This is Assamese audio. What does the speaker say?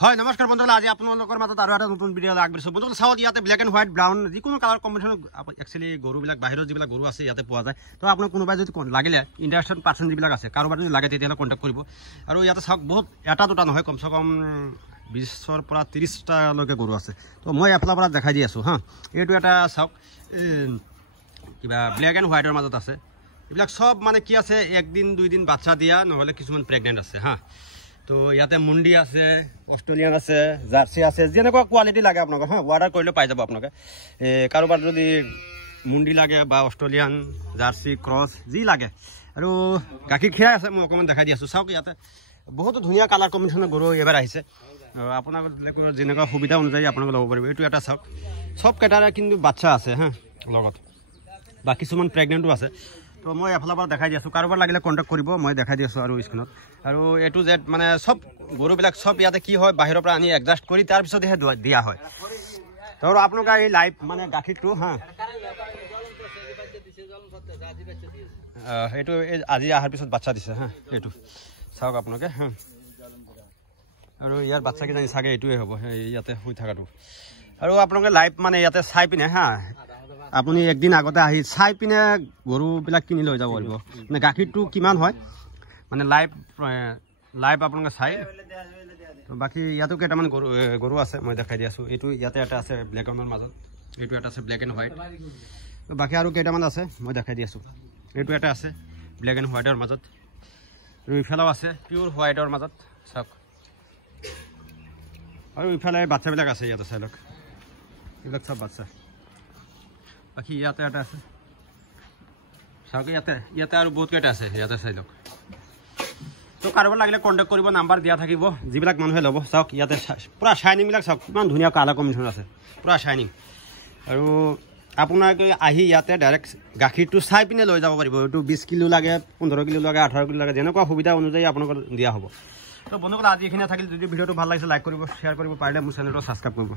হয় নমস্কাৰ বন্ধুসকল, আজি আপোনালোকৰ মাজত আৰু এটা নতুন ভিডিঅ' আগবাঢ়িছোঁ। বন্ধুসকল চাওক, ইয়াতে ব্লেক এণ্ড হোৱাইট ব্ৰাউন যিকোনো কালাৰ কম্বিনেশ্যন একচুৱেলি গৰুবিলাক বাহিৰত যিবিলাক গৰু আছে ইয়াতে পোৱা যায়। তো আপোনাক কোনোবাই যদি লাগিলে ইণ্টাৰেষ্টেড পাৰ্চন যিবিলাক আছে কাৰোবাৰ যদি লাগে তেতিয়াহ'লে কণ্টেক্ট কৰিব। আৰু ইয়াতে চাওক বহুত এটা দুটা নহয়, কমচে কম 20ৰ পৰা 30টালৈকে গৰু আছে। তো মই এফালৰ পৰা দেখাই দি আছোঁ হাঁ। এইটো এটা চাওক কিবা ব্লেক এণ্ড হোৱাইটৰ মাজত আছে। এইবিলাক চব মানে কি আছে, 1 দিন 2 দিন বাচ্চা দিয়া, নহ'লে কিছুমান প্ৰেগনেণ্ট আছে হাঁ। তো ইয়াতে মুণ্ডি আছে, অষ্ট্ৰেলিয়ান আছে, জাৰ্চি আছে, যেনেকুৱা কোৱালিটি লাগে আপোনাক হা অৰ্ডাৰ কৰিলেও পাই যাব আপোনালোকে। কাৰোবাৰ যদি মুণ্ডি লাগে বা অষ্ট্ৰেলিয়ান, জাৰ্চি, ক্ৰছ যি লাগে। আৰু গাখীৰ খীৰাই আছে, মই অকণমান দেখাই দি আছোঁ। চাওক ইয়াতে বহুতো ধুনীয়া কালাৰ কম্বিনেশ্যনৰ গৰু এইবাৰ আহিছে। আপোনালোকৰ যেনেকুৱা সুবিধা অনুযায়ী আপোনালোকে ল'ব পাৰিব। এইটো এটা চাওক, চব কেইটাৰে কিন্তু বাচ্চা আছে হা লগত, বা কিছুমান প্ৰেগনেণ্টো আছে। তো মই এফালৰ পৰা দেখাই দি আছোঁ, কাৰোবাৰ লাগিলে কণ্টেক্ট কৰিব, মই দেখাই দি আছোঁ আৰু স্ক্ৰীণত। আৰু A to Z মানে চব গৰুবিলাক চব ইয়াতে কি হয়, বাহিৰৰ পৰা আনি এডজাষ্ট কৰি তাৰপিছতহে দিয়া হয়। তো আপোনালোকে এই লাইভ মানে গাখীৰটো হা এইটো আজি অহাৰ পিছত বাচ্চা দিছে হা। এইটো চাওক আপোনালোকে হা। আৰু ইয়াৰ বাচ্চা কিজানি চাগে এইটোৱে হ'ব, ইয়াতে শুই থকাটো। আৰু আপোনালোকে লাইভ মানে ইয়াতে চাই পিনে হা, আপুনি একদিন আগতে আহি চাই পিনে গৰুবিলাক কিনি লৈ যাব পাৰিব। মানে গাখীৰটো কিমান হয় মানে লাইভ আপোনালোকে চাই। তো বাকী ইয়াতো কেইটামান গৰু আছে, মই দেখাই দি আছোঁ। এইটো ইয়াতে এটা আছে ব্লেক এণ্ডৰ মাজত, এইটো এটা আছে ব্লেক এণ্ড হোৱাইট। তো বাকী আৰু কেইটামান আছে, মই দেখাই দি আছোঁ। এইটো এটা আছে ব্লেক এণ্ড হোৱাইটৰ মাজত, আৰু ইফালেও আছে পিয়'ৰ হোৱাইটৰ মাজত চাওক। আৰু ইফালে বাচ্চাবিলাক আছে, ইয়াতে চাই লওক, এইবিলাক চব বাচ্চা। বাকী ইয়াতে এটা আছে চাওক, ইয়াতে আৰু বহুত কেইটা আছে, ইয়াতে চাই লওক। তো কাৰোবাৰ লাগিলে কণ্টেক্ট কৰিব, নাম্বাৰ দিয়া থাকিব, যিবিলাক মানুহে ল'ব। চাওক ইয়াতে পূৰা শ্বাইনিংবিলাক চাওক, কিমান ধুনীয়া কালাৰ কম্বিনেশ্যন আছে, পূৰা শ্বাইনিং। আৰু আপোনালোকে আহি ইয়াতে ডাইৰেক্ট গাখীৰটো চাই পিনে লৈ যাব পাৰিব। এইটো 20 কিলো লাগে, 15 কিলো লাগে, 18 কিলো লাগে, যেনেকুৱা সুবিধা অনুযায়ী আপোনালোকৰ দিয়া হ'ব। তো বন্ধুসকল আজি এইখিনিয়ে থাকিল। যদি ভিডিঅ'টো ভাল লাগিছে লাইক কৰিব, শ্বেয়াৰ কৰিব, পাৰিলে মোৰ চেনেলটো ছাবস্ক্ৰাইব কৰিব।